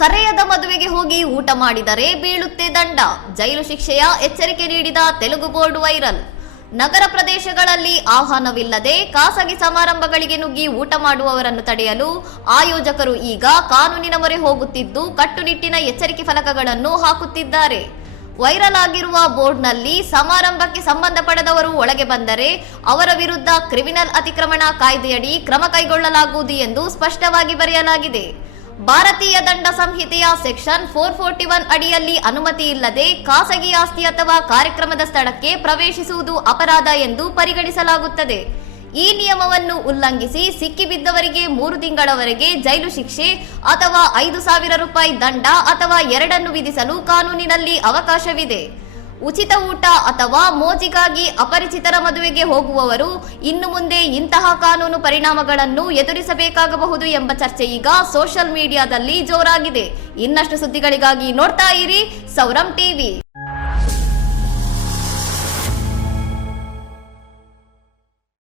ಕರೆಯದ ಮದುವೆಗೆ ಹೋಗಿ ಊಟ ಮಾಡಿದರೆ ಬೀಳುತ್ತೆ ದಂಡ. ಜೈಲು ಶಿಕ್ಷೆಯ ಎಚ್ಚರಿಕೆ ನೀಡಿದ ತೆಲುಗು ಬೋರ್ಡ್ ವೈರಲ್. ನಗರ ಪ್ರದೇಶಗಳಲ್ಲಿ ಆಹ್ವಾನವಿಲ್ಲದೆ ಖಾಸಗಿ ಸಮಾರಂಭಗಳಿಗೆ ನುಗ್ಗಿ ಊಟ ಮಾಡುವವರನ್ನು ತಡೆಯಲು ಆಯೋಜಕರು ಈಗ ಕಾನೂನಿನ ಮೊರೆ ಹೋಗುತ್ತಿದ್ದು ಕಟ್ಟುನಿಟ್ಟಿನ ಎಚ್ಚರಿಕೆ ಫಲಕಗಳನ್ನು ಹಾಕುತ್ತಿದ್ದಾರೆ. ವೈರಲ್ ಆಗಿರುವ ಬೋರ್ಡ್ನಲ್ಲಿ ಸಮಾರಂಭಕ್ಕೆ ಸಂಬಂಧಪಡದವರು ಒಳಗೆ ಬಂದರೆ ಅವರ ವಿರುದ್ಧ ಕ್ರಿಮಿನಲ್ ಅತಿಕ್ರಮಣ ಕಾಯ್ದೆಯಡಿ ಕ್ರಮ ಕೈಗೊಳ್ಳಲಾಗುವುದು ಎಂದು ಸ್ಪಷ್ಟವಾಗಿ ಬರೆಯಲಾಗಿದೆ. ಭಾರತೀಯ ದಂಡ ಸಂಹಿತೆಯ ಸೆಕ್ಷನ್ 441 ಅಡಿಯಲ್ಲಿ ಅನುಮತಿ ಇಲ್ಲದೆ ಖಾಸಗಿ ಆಸ್ತಿ ಅಥವಾ ಕಾರ್ಯಕ್ರಮದ ಸ್ಥಳಕ್ಕೆ ಪ್ರವೇಶಿಸುವುದು ಅಪರಾಧ ಎಂದು ಪರಿಗಣಿಸಲಾಗುತ್ತದೆ. ಈ ನಿಯಮವನ್ನು ಉಲ್ಲಂಘಿಸಿ ಸಿಕ್ಕಿಬಿದ್ದವರಿಗೆ 3 ತಿಂಗಳವರೆಗೆ ಜೈಲು ಶಿಕ್ಷೆ ಅಥವಾ 5,000 ರೂಪಾಯಿ ದಂಡ ಅಥವಾ ಎರಡನ್ನು ವಿಧಿಸಲು ಕಾನೂನಿನಲ್ಲಿ ಅವಕಾಶವಿದೆ. ಉಚಿತ ಊಟ ಅಥವಾ ಮೋಜಿಗಾಗಿ ಅಪರಿಚಿತರ ಮದುವೆಗೆ ಹೋಗುವವರು ಇನ್ನು ಮುಂದೆ ಇಂತಹ ಕಾನೂನು ಪರಿಣಾಮಗಳನ್ನು ಎದುರಿಸಬೇಕಾಗಬಹುದು ಎಂಬ ಚರ್ಚೆ ಈಗ ಸೋಷಿಯಲ್ ಮೀಡಿಯಾದಲ್ಲಿ ಜೋರಾಗಿದೆ. ಇನ್ನಷ್ಟು ಸುದ್ದಿಗಳಿಗಾಗಿ ನೋಡ್ತಾ ಇರಿ ಸೌರಂ ಟಿವಿ.